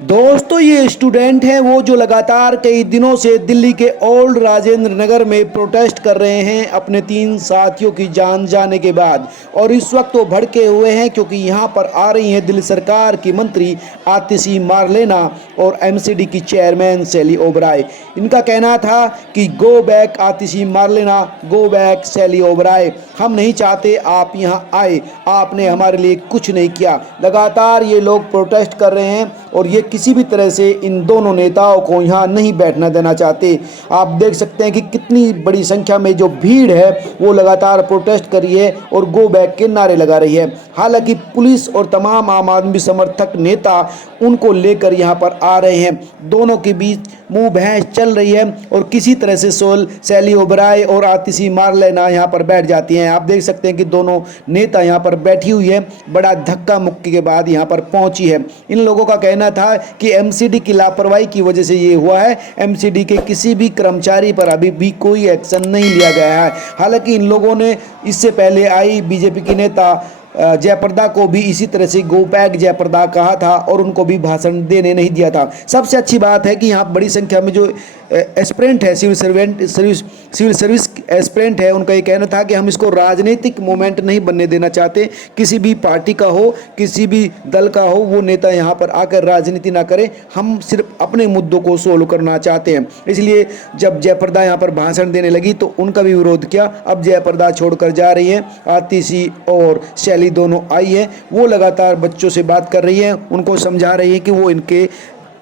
दोस्तों ये स्टूडेंट हैं वो जो लगातार कई दिनों से दिल्ली के ओल्ड राजेंद्र नगर में प्रोटेस्ट कर रहे हैं अपने 3 साथियों की जान जाने के बाद। और इस वक्त वो भड़के हुए हैं क्योंकि यहाँ पर आ रही हैं दिल्ली सरकार की मंत्री आतिशी मारलेना और एमसीडी की चेयरमैन शैली ओबराय। इनका कहना था कि गो बैक आतिशी मारलेना, गो बैक शैली ओबराय। हम नहीं चाहते आप यहाँ आए, आपने हमारे लिए कुछ नहीं किया। लगातार ये लोग प्रोटेस्ट कर रहे हैं और ये किसी भी तरह से इन दोनों नेताओं को यहाँ नहीं बैठना देना चाहते। आप देख सकते हैं कि कितनी बड़ी संख्या में जो भीड़ है वो लगातार प्रोटेस्ट कर रही है और गो बैक के नारे लगा रही है। हालांकि पुलिस और तमाम आम आदमी समर्थक नेता उनको लेकर यहाँ पर आ रहे हैं। दोनों के बीच मुंह बहस चल रही है और किसी तरह से शैली ओबराय और आतिशी मारलेना यहाँ पर बैठ जाती हैं। आप देख सकते हैं कि दोनों नेता यहाँ पर बैठी हुई है, बड़ा धक्का मुक्की के बाद यहाँ पर पहुंची है। इन लोगों का कहना था कि एमसीडी की लापरवाही की वजह से ये हुआ है। एमसीडी के किसी भी कर्मचारी पर अभी भी कोई एक्शन नहीं लिया गया है। हालांकि इन लोगों ने इससे पहले आई बीजेपी की नेता जयप्रदा को भी इसी तरह से गो बैक जयप्रदा कहा था और उनको भी भाषण देने नहीं दिया था। सबसे अच्छी बात है कि यहाँ बड़ी संख्या में जो एस्पिरेंट है, सिविल सर्विस एस्पिरेंट है, उनका ये कहना था कि हम इसको राजनीतिक मोमेंट नहीं बनने देना चाहते। किसी भी पार्टी का हो, किसी भी दल का हो, वो नेता यहाँ पर आकर राजनीति ना करें, हम सिर्फ अपने मुद्दों को सोल्व करना चाहते हैं। इसलिए जब जयप्रदा यहाँ पर भाषण देने लगी तो उनका भी विरोध किया। अब जयप्रदा छोड़कर जा रही है, आतिशी और शैली दोनों आई है। वो लगातार बच्चों से बात कर रही है, उनको समझा रही है कि वो इनके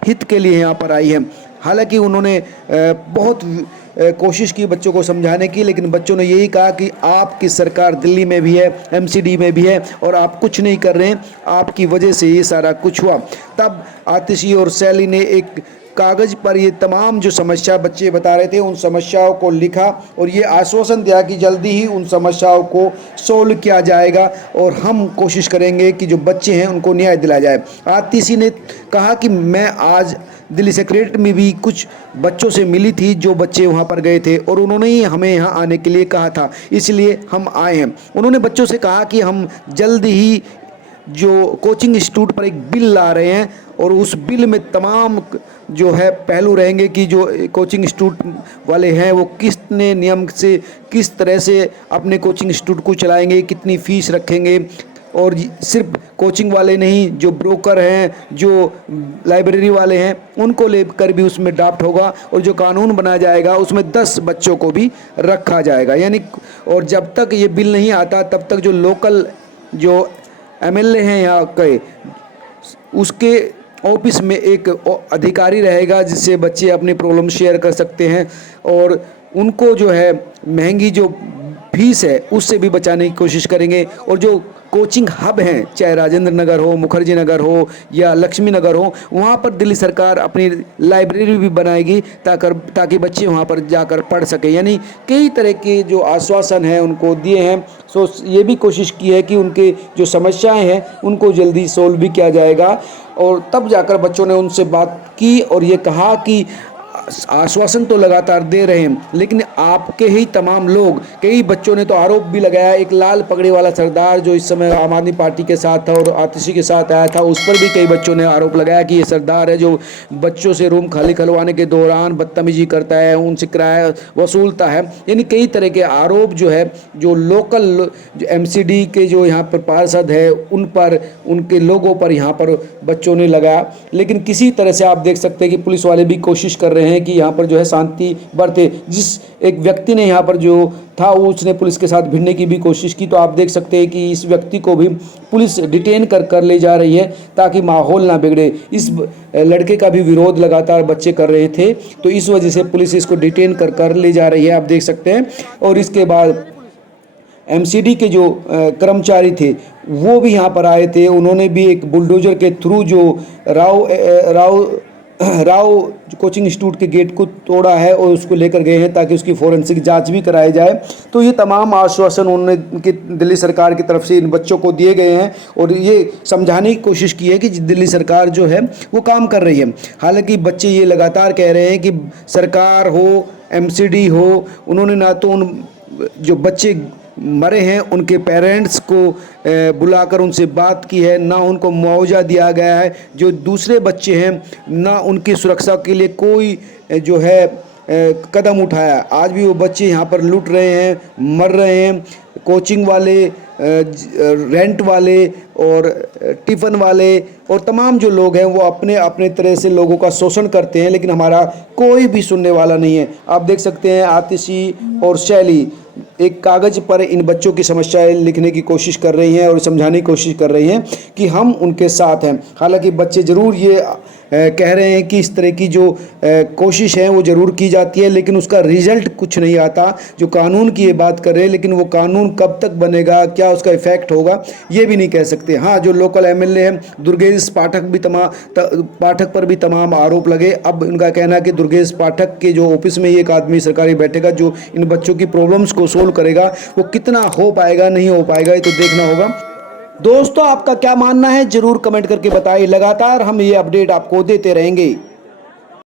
हित के लिए यहाँ पर आई है। हालांकि उन्होंने बहुत कोशिश की बच्चों को समझाने की, लेकिन बच्चों ने यही कहा कि आपकी सरकार दिल्ली में भी है, एमसीडी में भी है और आप कुछ नहीं कर रहे हैं, आपकी वजह से ये सारा कुछ हुआ। तब आतिशी और शैली ने एक कागज़ पर ये तमाम जो समस्या बच्चे बता रहे थे उन समस्याओं को लिखा और ये आश्वासन दिया कि जल्दी ही उन समस्याओं को सोल्व किया जाएगा और हम कोशिश करेंगे कि जो बच्चे हैं उनको न्याय दिलाया जाए। आतिशी ने कहा कि मैं आज दिल्ली सेक्रेटरीट में भी कुछ बच्चों से मिली थी जो बच्चे वहाँ पर गए थे और उन्होंने ही हमें यहाँ आने के लिए कहा था, इसलिए हम आए हैं। उन्होंने बच्चों से कहा कि हम जल्द ही जो कोचिंग इंस्टीट्यूट पर एक बिल ला रहे हैं और उस बिल में तमाम जो है पहलू रहेंगे कि जो कोचिंग इंस्टीट्यूट वाले हैं वो कितने नियम से किस तरह से अपने कोचिंग इंस्टीट्यूट को चलाएंगे, कितनी फ़ीस रखेंगे। और सिर्फ कोचिंग वाले नहीं, जो ब्रोकर हैं, जो लाइब्रेरी वाले हैं, उनको लेकर भी उसमें ड्राफ्ट होगा और जो कानून बनाया जाएगा उसमें 10 बच्चों को भी रखा जाएगा। यानी और जब तक ये बिल नहीं आता तब तक जो लोकल जो एमएलए हैं यहाँ के, उसके ऑफिस में एक अधिकारी रहेगा जिससे बच्चे अपनी प्रॉब्लम शेयर कर सकते हैं और उनको जो है महंगी जो फीस है उससे भी बचाने की कोशिश करेंगे। और जो कोचिंग हब हैं, चाहे राजेंद्र नगर हो, मुखर्जी नगर हो या लक्ष्मी नगर हो, वहाँ पर दिल्ली सरकार अपनी लाइब्रेरी भी बनाएगी ताकि बच्चे वहाँ पर जाकर पढ़ सकें। यानी कई तरह के जो आश्वासन हैं उनको दिए हैं। सो ये भी कोशिश की है कि उनके जो समस्याएं हैं उनको जल्दी सोल्व भी किया जाएगा। और तब जाकर बच्चों ने उनसे बात की और ये कहा कि आश्वासन तो लगातार दे रहे हैं, लेकिन आपके ही तमाम लोग, कई बच्चों ने तो आरोप भी लगाया। एक लाल पगड़ी वाला सरदार जो इस समय आम आदमी पार्टी के साथ था और आतिशी के साथ आया था, उस पर भी कई बच्चों ने आरोप लगाया कि ये सरदार है जो बच्चों से रूम खाली करवाने के दौरान बदतमीजी करता है, उनसे किराया वसूलता है। यानी कई तरह के आरोप जो है जो लोकल जो एमसीडी के जो यहाँ पर पार्षद है उन पर, उनके लोगों पर यहाँ पर बच्चों ने लगाया। लेकिन किसी तरह से आप देख सकते हैं कि पुलिस वाले भी कोशिश कर रहे हैं कि यहाँ पर जो है शांति बरते। जिस एक व्यक्ति ने यहाँ पर जो था उसने पुलिस के साथ भिड़ने की भी कोशिश की, तो आप देख सकते हैं कि इस व्यक्ति को भी पुलिस डिटेन कर ले जा रही है ताकि माहौल ना बिगड़े। इस लड़के का भी विरोध लगातार बच्चे कर रहे थे, तो इस वजह से पुलिस इसको डिटेन कर ले जा रही है, आप देख सकते हैं। और इसके बाद एमसीडी के जो कर्मचारी थे वो भी यहाँ पर आए थे। उन्होंने भी एक बुलडोजर के थ्रू जो राव कोचिंग इंस्टीट्यूट के गेट को तोड़ा है और उसको लेकर गए हैं ताकि उसकी फोरेंसिक जांच भी कराई जाए। तो ये तमाम आश्वासन उन्होंने दिल्ली सरकार की तरफ से इन बच्चों को दिए गए हैं और ये समझाने की कोशिश की है कि दिल्ली सरकार जो है वो काम कर रही है। हालांकि बच्चे ये लगातार कह रहे हैं कि सरकार हो, एमसीडी हो, उन्होंने ना तो उन जो बच्चे मरे हैं उनके पेरेंट्स को बुलाकर उनसे बात की है, ना उनको मुआवजा दिया गया है। जो दूसरे बच्चे हैं ना उनकी सुरक्षा के लिए कोई जो है कदम उठाया। आज भी वो बच्चे यहाँ पर लूट रहे हैं, मर रहे हैं। कोचिंग वाले, रेंट वाले और टिफ़िन वाले और तमाम जो लोग हैं वो अपने अपने तरह से लोगों का शोषण करते हैं, लेकिन हमारा कोई भी सुनने वाला नहीं है। आप देख सकते हैं आतिशी और शैली एक कागज़ पर इन बच्चों की समस्याएं लिखने की कोशिश कर रही हैं और समझाने की कोशिश कर रही हैं कि हम उनके साथ हैं। हालांकि बच्चे ज़रूर ये कह रहे हैं कि इस तरह की जो कोशिश है वो ज़रूर की जाती है, लेकिन उसका रिज़ल्ट कुछ नहीं आता। जो कानून की ये बात कर रहे हैं, लेकिन वो कानून कब तक बनेगा, क्या उसका इफ़ेक्ट होगा, ये भी नहीं कह सकते। हाँ, जो लोकल एमएलए हैं दुर्गेश पाठक पर भी तमाम आरोप लगे। अब उनका कहना है कि दुर्गेश पाठक के जो ऑफिस में एक आदमी सरकारी बैठेगा जो इन बच्चों की प्रॉब्लम्स को सोल्व करेगा, वो कितना हो पाएगा नहीं हो पाएगा ये तो देखना होगा। दोस्तों, आपका क्या मानना है जरूर कमेंट करके बताइए। लगातार हम ये अपडेट आपको देते रहेंगे।